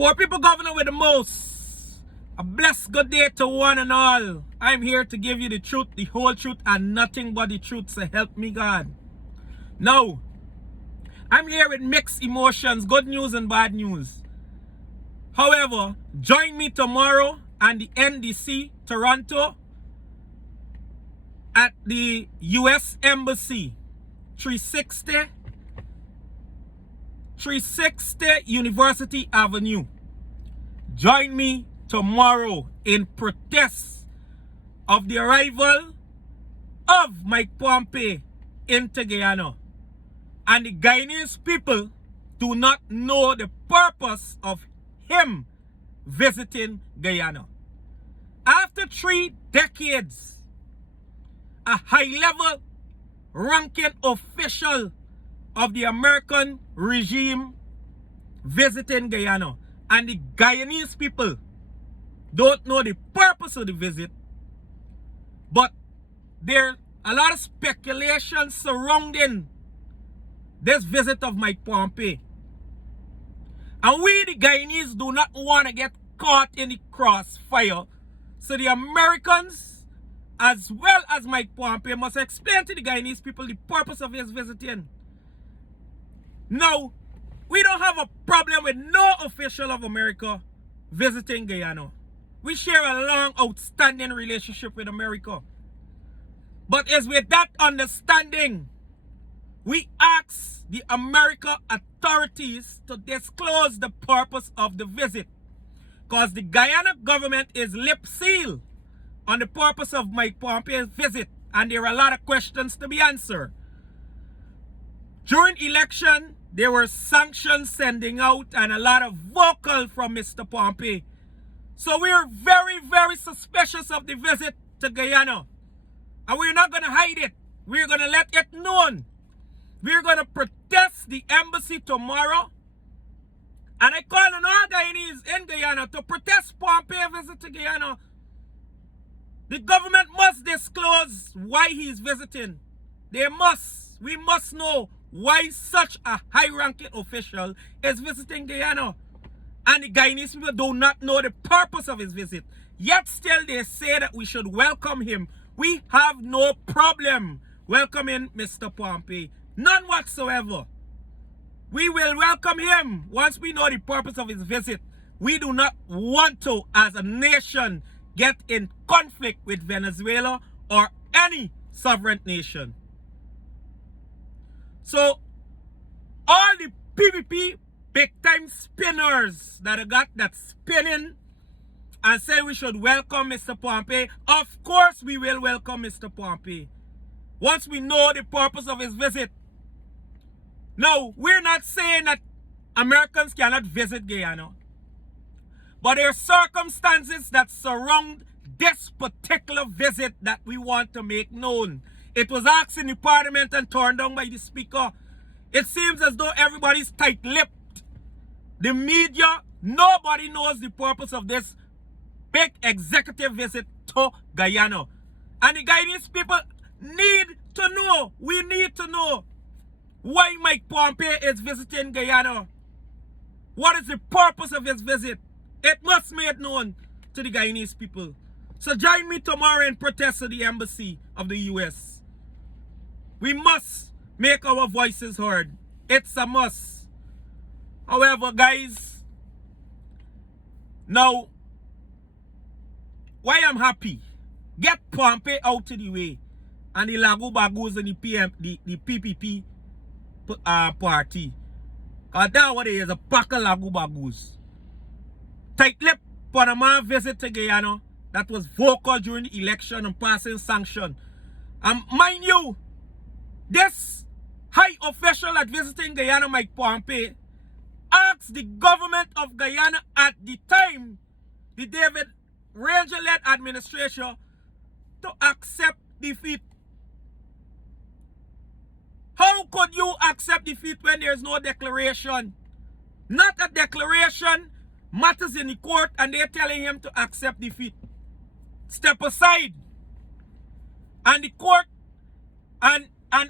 Poor people governor with the most. A blessed good day to one and all. I'm here to give you the truth, the whole truth, and nothing but the truth. So help me God. Now, I'm here with mixed emotions, good news and bad news. However, join me tomorrow at the NDC, Toronto, at the US Embassy, 360 University Avenue. Join me tomorrow in protest of the arrival of Mike Pompeo into Guyana. And the Guyanese people do not know the purpose of him visiting Guyana. After 3 decades, a high-level ranking official of the American regime visiting Guyana, and the Guyanese people don't know the purpose of the visit, but there's a lot of speculation surrounding this visit of Mike Pompeo. And we, the Guyanese, do not want to get caught in the crossfire. So the Americans, as well as Mike Pompeo, must explain to the Guyanese people the purpose of his visiting. Now, we don't have a problem with no official of America visiting Guyana. We share a long, outstanding relationship with America. But it's with that understanding, we ask the American authorities to disclose the purpose of the visit. Because the Guyana government is lip sealed on the purpose of Mike Pompeo's visit. And there are a lot of questions to be answered. During election, there were sanctions sending out and a lot of vocal from Mr. Pompeo. So we're very, very suspicious of the visit to Guyana. And we're not going to hide it. We're going to let it known. We're going to protest the embassy tomorrow. And I call on all Guyanese in Guyana to protest Pompeo's visit to Guyana. The government must disclose why he's visiting. They must. We must know why such a high-ranking official is visiting Guyana. And the Guyanese people do not know the purpose of his visit. Yet still they say that we should welcome him. We have no problem welcoming Mr. Pompeo. None whatsoever. We will welcome him once we know the purpose of his visit. We do not want to, as a nation, get in conflict with Venezuela or any sovereign nation. So, all the PPP big-time spinners that have got that spinning and say we should welcome Mr. Pompeo, of course we will welcome Mr. Pompeo once we know the purpose of his visit. Now, we're not saying that Americans cannot visit Guyana, but there are circumstances that surround this particular visit that we want to make known. It was asked in the parliament and torn down by the speaker. It seems as though everybody's tight-lipped. The media, nobody knows the purpose of this big executive visit to Guyana. And the Guyanese people need to know, we need to know why Mike Pompeo is visiting Guyana. What is the purpose of his visit? It must be made known to the Guyanese people. So join me tomorrow in protest at the embassy of the US. We must make our voices heard. It's a must. However, guys, now, why I'm happy, get Pompeo out of the way and the Lagu Bagus and the PPP party. Because that what it is, a pack of Lagu Bagus. Tight-lip Panama visit to Guyana that was vocal during the election and passing sanction. Mind you, this high official at visiting Guyana, Mike Pompeo, asked the government of Guyana at the time, the David Ranger-led administration, to accept defeat. How could you accept defeat when there is no declaration? Not a declaration matters in the court and they're telling him to accept defeat. Step aside. And the court and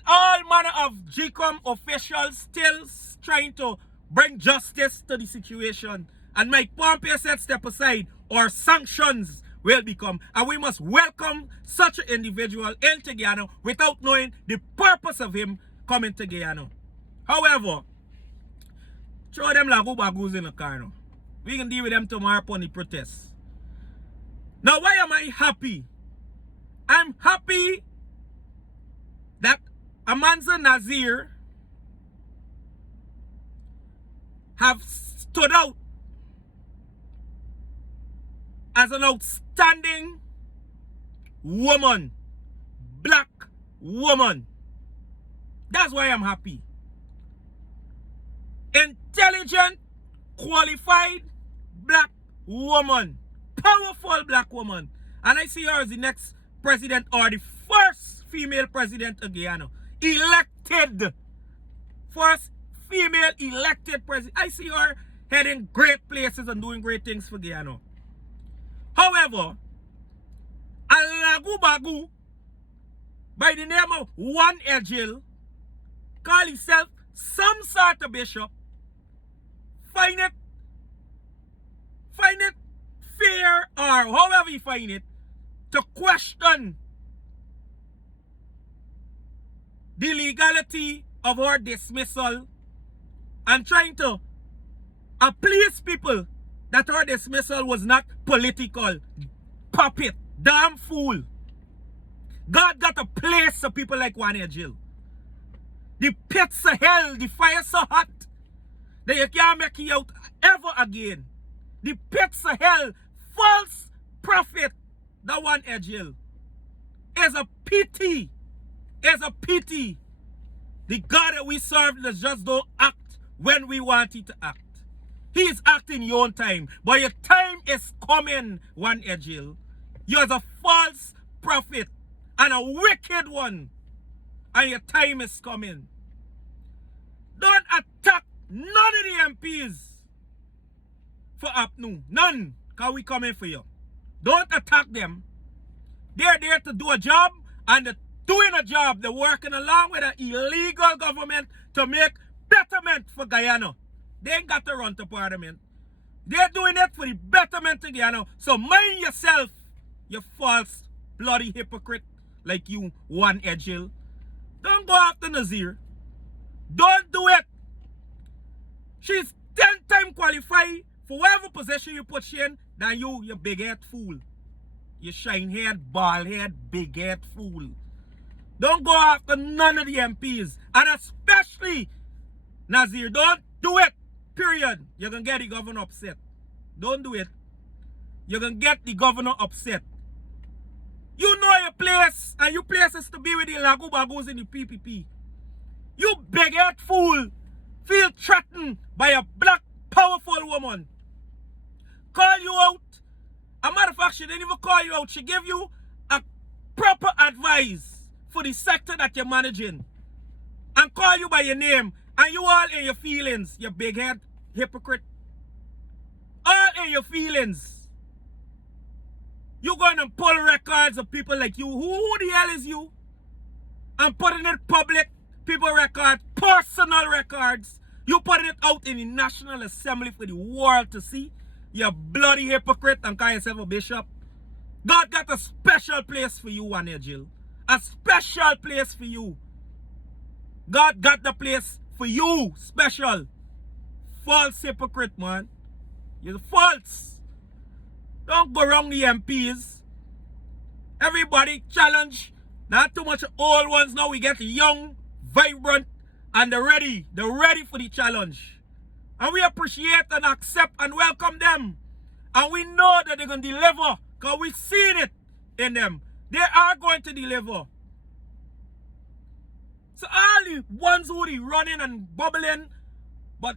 all manner of GCOM officials still trying to bring justice to the situation. And Mike Pompeo said step aside or sanctions will become. And we must welcome such an individual into Guyana without knowing the purpose of him coming to Guyana. However, throw them lagu bagus in the car now. We can deal with them tomorrow upon the protests. Now, why am I happy? I'm happy that Amanza Nazir have stood out as an outstanding woman, black woman. That's why I'm happy. Intelligent, qualified black woman. Powerful black woman. And I see her as the next president or the first female president of Guyana. Elected. First female elected president. I see her heading great places and doing great things for Guyana. However, a lagu bagu by the name of Juan Edghill call himself some sort of bishop. Find it fair or however you find it to question the legality of our dismissal and trying to please people that our dismissal was not political. Puppet, damn fool. God got a place for people like Juan Edghill. The pits of hell, the fire so hot that you can't make it out ever again. The pits of hell, false prophet, that Juan Edghill is a pity. Is a pity. The God that we serve just don't act when we want it to act. He is acting your own time. But your time is coming, Juan Edghill. You're a false prophet and a wicked one. And your time is coming. Don't attack none of the MPs for APNU. None. Because we coming for you. Don't attack them. They're there to do a job, and they're doing a job. They're working along with an illegal government to make betterment for Guyana. They ain't got to run to parliament. They're doing it for the betterment of Guyana. So mind yourself, you false, bloody hypocrite like you, Juan Edghill. Don't go after Nazir. Don't do it. She's 10 times qualified for whatever position you put she in than you big-head fool. You shine-head, bald-head, big-head fool. Don't go after none of the MPs. And especially Nazir. Don't do it. Period. You're going to get the governor upset. Don't do it. You're going to get the governor upset. You know your place, and your place is to be with the lagu bagus in the PPP. You big-head fool feel threatened by a black, powerful woman. Call you out. A matter of fact, she didn't even call you out. She gave you a proper advice for the sector that you're managing. And call you by your name. And you all in your feelings, you big-head hypocrite. All in your feelings. You going to pull records of people like you. Who the hell is you? And putting it public, people records, personal records. You putting it out in the National Assembly for the world to see. You bloody hypocrite and call yourself a bishop. God got a special place for you, Juan Edghill. A special place for you. God got the place for you, special. False hypocrite, man. You're false. Don't go wrong the MPs. Everybody challenge. Not too much old ones now. We get young, vibrant, and they're ready. They're ready for the challenge. And we appreciate and accept and welcome them. And we know that they're going to deliver. Because we've seen it in them. They are going to deliver. So all the ones who are running and bubbling, but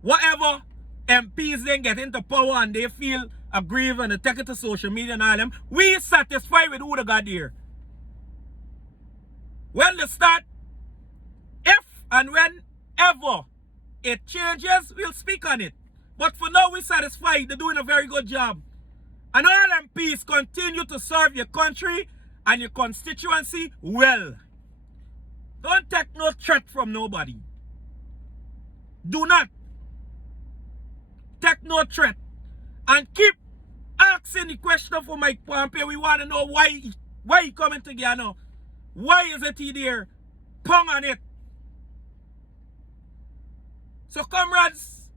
whatever MPs then get into power and they feel aggrieved and they take it to social media and all them, we satisfied with who they got there. When they start, if and whenever it changes, we'll speak on it. But for now, we're satisfied. They're doing a very good job. And all MPs continue to serve your country and your constituency well. Don't take no threat from nobody. Do not take no threat. And keep asking the question for Mike Pompeo. We want to know why he coming to Guyana. Why is it he there? Pong on it. So comrades,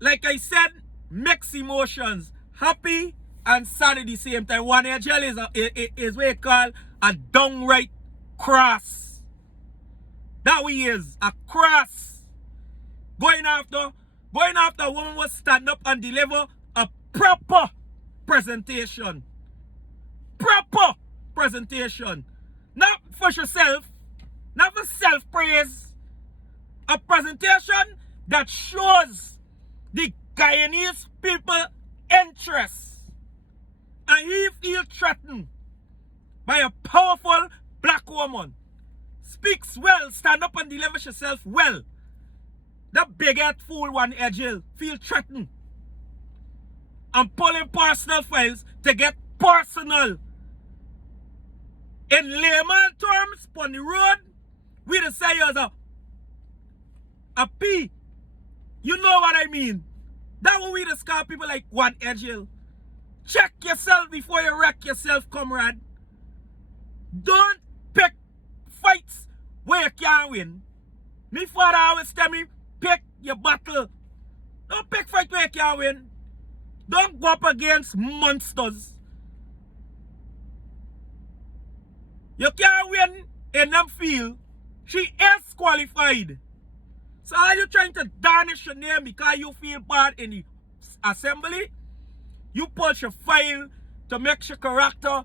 like I said, mixed emotions. Happy and sad at the same time. One Angel is what you call a downright cross. That we is a cross. Going after a woman was stand up and deliver a proper presentation. Proper presentation. Not for yourself, not for self-praise. A presentation that shows the Guyanese people interest. And he feels threatened by a powerful black woman. Speaks well, stand up and deliver yourself well. The big-head fool One Angel feel threatened. And pulling personal files to get personal. In layman terms, on the road, we the say as a P. You know what I mean? That what we discover people like One Angel. Check yourself before you wreck yourself, comrade. Don't pick fights where you can't win. Me father always tell me, pick your battle. Don't pick fight where you can't win. Don't go up against monsters. You can't win in them field. She is qualified. So are you trying to tarnish your name because you feel bad in the assembly? You push your file to make your character,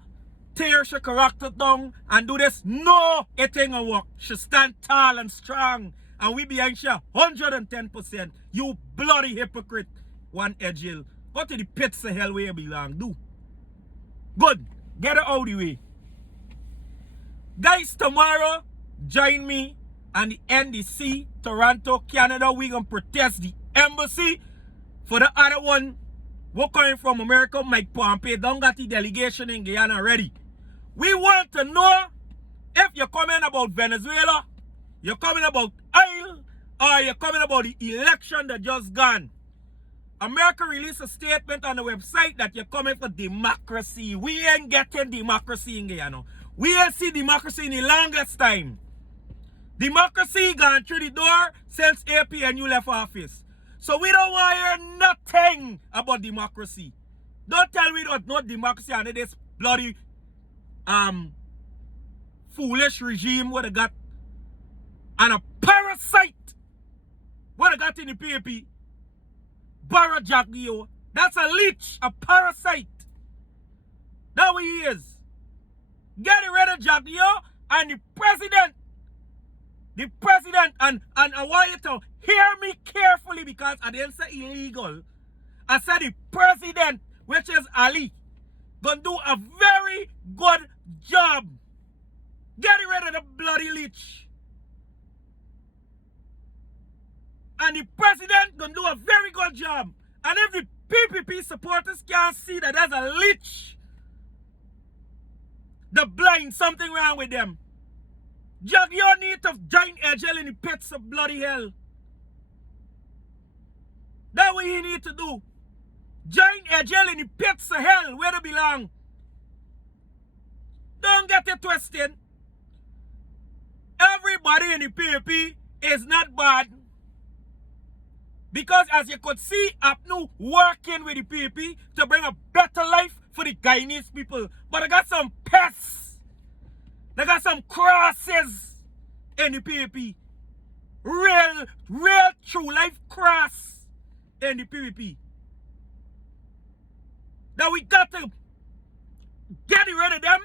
tear your character down and do this. No, it ain't gonna work. She stand tall and strong. And we behind you 110%. You bloody hypocrite, One Angel. Go to the pits of hell where you belong. Do. Good. Get it out of the way. Guys, tomorrow, join me and the NDC, Toronto, Canada. We're going to protest the embassy. For the other one, we're coming from America, Mike Pompeo. Don't got the delegation in Guyana ready. We want to know if you're coming about Venezuela, you're coming about oil, or you're coming about the election that just gone. America released a statement on the website that you're coming for democracy. We ain't getting democracy in Guyana. We ain't see democracy in the longest time. Democracy gone through the door since APNU left office. So we don't want to hear nothing about democracy. Don't tell me don't know democracy under this bloody foolish regime what they got. And a parasite what they got in the PAP. Barra Jagdeo. That's a leech, a parasite. That's what he is. Get rid of Jagdeo and the president, and I want you to hear me carefully because I didn't say illegal. I said the president, which is Ali, gonna do a very good job. Get rid of the bloody leech. And the president gonna do a very good job. And if the PPP supporters can't see that there's a leech, the blind, something wrong with them. Jagdeo need to join Angel in the pits of bloody hell. That's what he need to do. Join Angel in the pits of hell where they belong. Don't get it twisted. Everybody in the PAP is not bad. Because as you could see, APNU working with the PAP to bring a better life for the Guyanese people. But I got some pests. They got some crosses in the PAP. Real true life cross in the PAP. That we got to get rid of them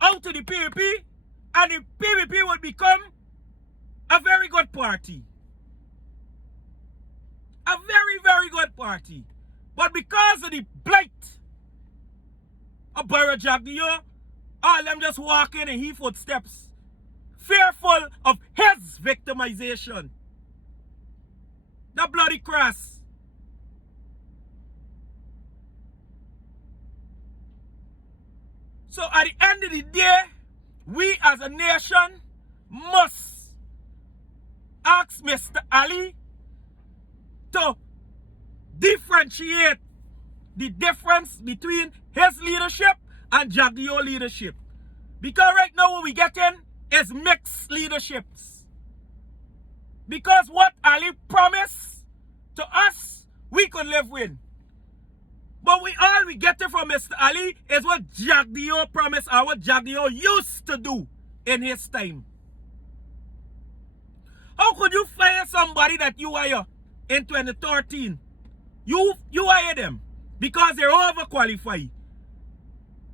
out of the PAP, and the PPP would become a very good party. A very, very good party. But because of the blight of Barra Jagdeo, all them just walking in his footsteps, fearful of his victimization. The bloody cross. So at the end of the day, we as a nation must ask Mr. Ali to differentiate the difference between his leadership and Jagdeo leadership. Because right now what we get in is mixed leaderships. Because what Ali promised to us, we could live with. But all we get it from Mr. Ali is what Jagdeo promised or what Jagdeo used to do in his time. How could you fire somebody that you hire in 2013? You hire them because they're overqualified.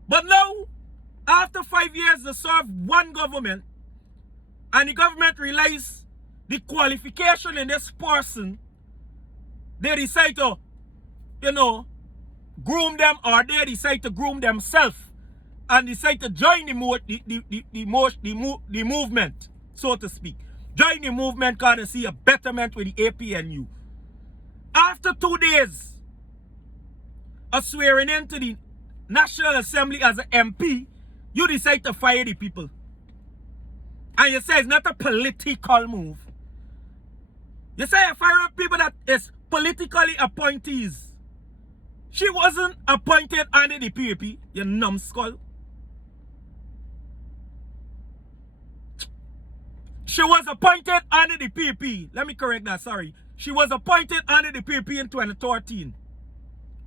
But now, after 5 years to serve one government, and the government realize the qualification in this person, they decide to, groom them, or they decide to groom themselves and decide to join the movement, so to speak. Join the movement because they see a betterment with the APNU. After 2 days of swearing in to the National Assembly as an MP, you decide to fire the people. And you say it's not a political move. You say you fire people that is politically appointees. She wasn't appointed under the PAP, you numbskull. She was appointed under the PAP. Let me correct that, sorry. She was appointed under the PAP in 2013.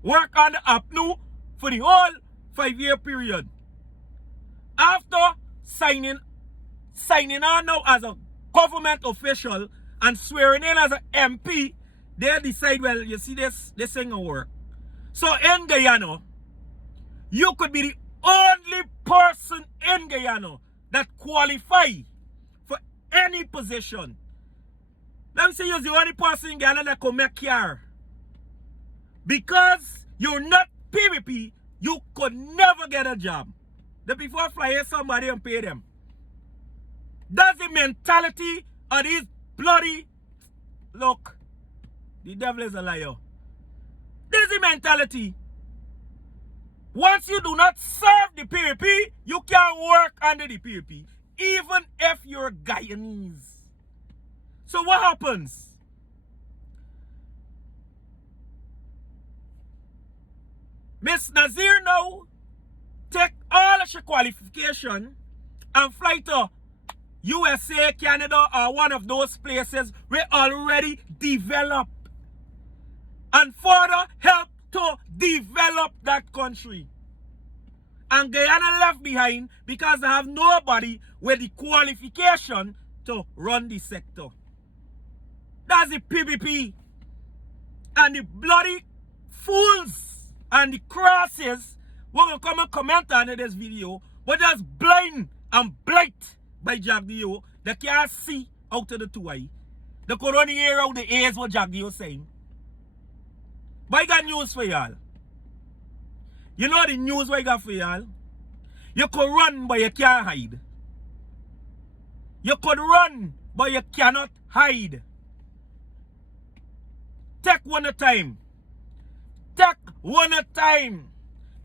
Work under APNU for the whole 5-year period. After signing on now as a government official and swearing in as an MP, they decide, well, you see this ain't gonna work. So in Guyana, you could be the only person in Guyana that qualify for any position. Let me say you're the only person in Guyana that could make care. Because you're not PVP, you could never get a job. The before fly somebody and pay them. That's the mentality of these bloody... Look, the devil is a liar. This is the mentality. Once you do not serve the PVP, you can't work under the PVP, even if you're Guyanese. So what happens? Miss Nazir now take all of your qualification and fly to USA, Canada, or one of those places we already developed and further help to develop that country. And Guyana left behind because they have nobody with the qualification to run the sector. That's the PVP. And the bloody fools and the crosses we're going to come and comment on this video, but that's blind and blight by Jagdeo. They can't see out of the two eye. They could only hear out the ears what Jagdeo saying. But I got news for y'all. You know the news what I got for y'all? You could run, but you can't hide. You could run, but you cannot hide. Take one at a time. Take one at a time.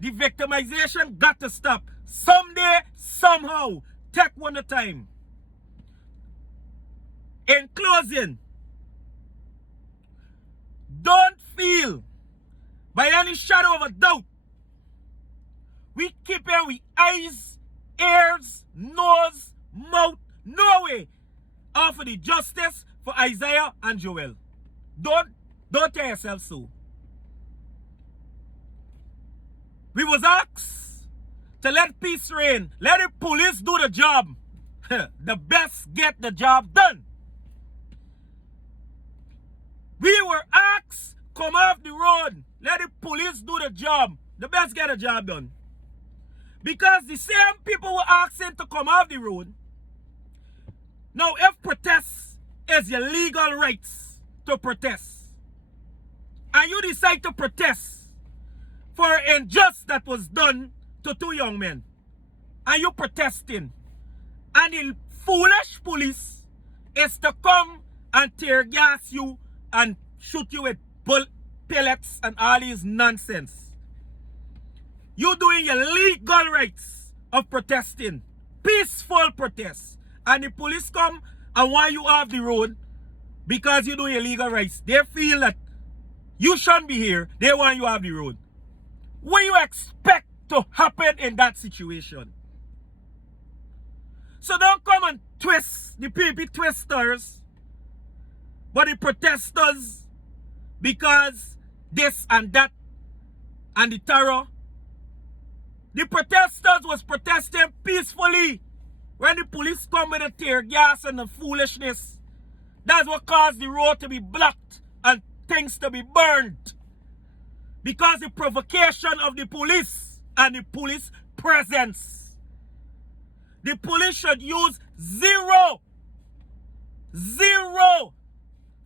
The victimization got to stop. Someday, somehow. Take one at a time. In closing, don't feel by any shadow of a doubt we keep our eyes, ears, nose, mouth, no way off of the justice for Isaiah and Joel. Don't tell yourself so. We was asked to let peace reign. Let the police do the job. The best get the job done. We were asked, come off the road. Let the police do the job. The best get the job done. Because the same people were asking to come off the road. Now, if protest is your legal rights to protest, and you decide to protest for injustice that was done to 2 young men, and you protesting, and the foolish police is to come and tear gas you and shoot you with pellets and all these nonsense. You doing your legal rights of protesting, peaceful protest, and the police come and want you off the road because you do illegal rights. They feel that you shouldn't be here. They want you off the road. What you expect to happen in that situation? So don't come and twist the PP twisters, but the protesters, because this and that and the terror. The protesters was protesting peacefully when the police come with the tear gas and the foolishness. That's what caused the road to be blocked and things to be burned. Because the provocation of the police and the police presence. The police should use zero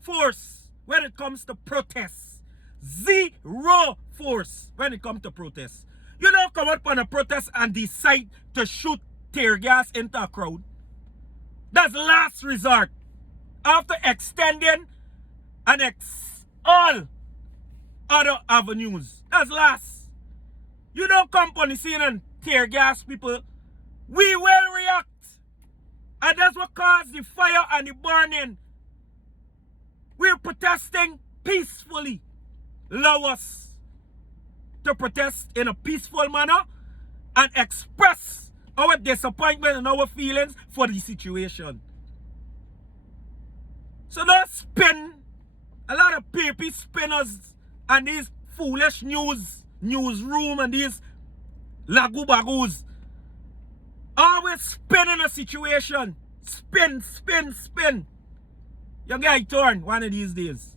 force when it comes to protests. Zero force when it comes to protests. You don't come up on a protest and decide to shoot tear gas into a crowd. That's last resort. After extending and all other avenues. That's last. You don't come on the scene and tear gas people. We will react. And that's what caused the fire and the burning. We're protesting peacefully. Allow us to protest in a peaceful manner and express our disappointment and our feelings for the situation. So don't spin. A lot of people spinners and these foolish newsroom and these lagu bagus always spinning a situation. Spin. You get turn one of these days.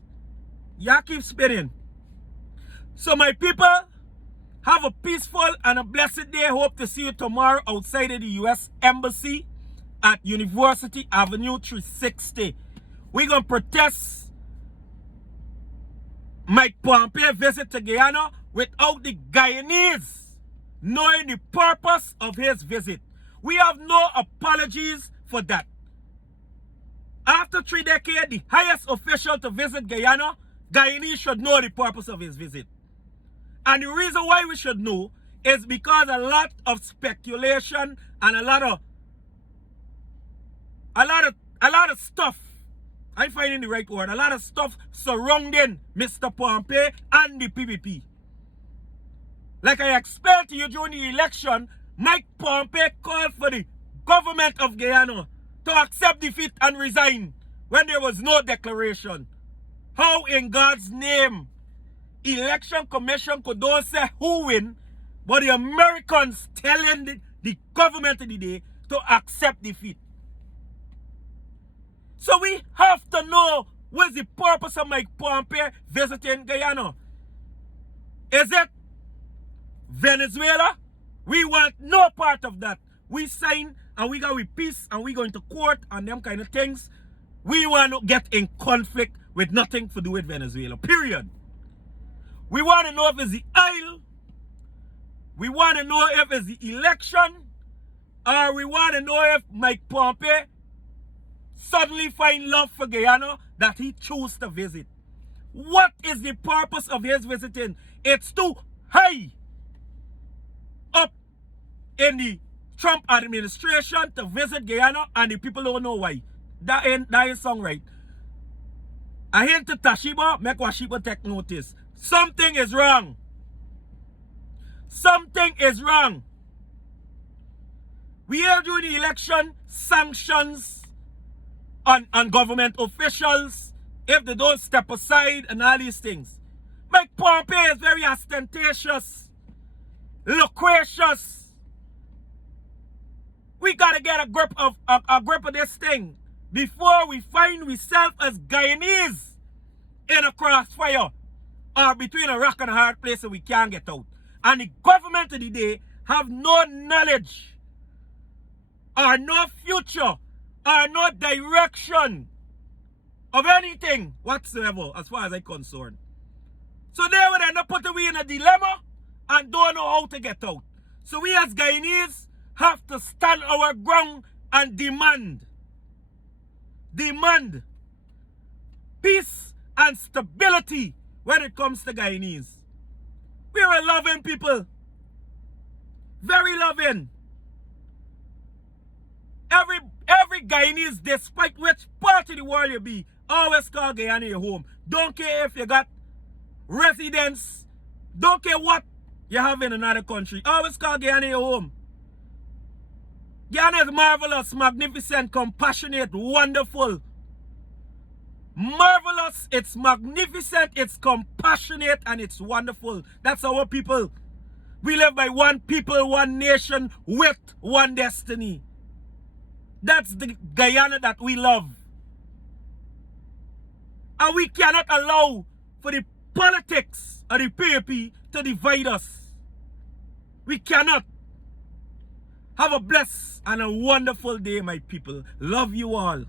You keep spinning. So my people, have a peaceful and a blessed day. Hope to see you tomorrow outside of the U.S. Embassy at University Avenue 360. We're going to protest Mike Pompeo visit to Guyana without the Guyanese knowing the purpose of his visit. We have no apologies for that. After 3 decades, the highest official to visit Guyana, Guyanese should know the purpose of his visit. And the reason why we should know is because a lot of speculation and a lot of stuff, I'm finding the right word, a lot of stuff surrounding Mr. Pompeo and the PPP. Like I explained to you during the election, Mike Pompeo called for the government of Guyana to accept defeat and resign when there was no declaration. How in God's name election commission could don't say who win, but the Americans telling the government of the day to accept defeat? So we have to know what's the purpose of Mike Pompeo visiting Guyana. Is it Venezuela? We want no part of that. We sign and we go with peace and we go into court and them kind of things. We want to get in conflict with nothing to do with Venezuela, period. We want to know if it's the oil, we want to know if it's the election, or we want to know if Mike Pompeo suddenly find love for Guyana that he chose to visit. What is the purpose of his visiting? It's too high up in the Trump administration to visit Guyana, and the people don't know why. That ain't song right. I hint to Tashiba, make Washiba take notice. Something is wrong. Something is wrong. We are doing the election sanctions on government officials if they don't step aside and all these things. Mike Pompeo is very ostentatious, loquacious. We gotta get a grip of this thing before we find ourselves as Guyanese in a crossfire or between a rock and a hard place so we can't get out. And the government of the day have no knowledge or no future or no direction of anything whatsoever as far as I'm concerned. So they would end up putting we in a dilemma and don't know how to get out. So we as Guyanese have to stand our ground and demand peace and stability when it comes to Guyanese. We are a loving people. Very loving. Every Guyanese, despite which part of the world you be, Always call Guyana your home. Don't care if you got residence. Don't care what you have in another country. Always call Guyana your home. Guyana is marvelous, magnificent, compassionate, wonderful. Marvelous, it's magnificent, it's compassionate, and it's wonderful. That's our people. We live by one people, one nation, with one destiny. That's the Guyana that we love. And we cannot allow for the politics of the PAP to divide us. We cannot. Have a blessed and a wonderful day, my people. Love you all.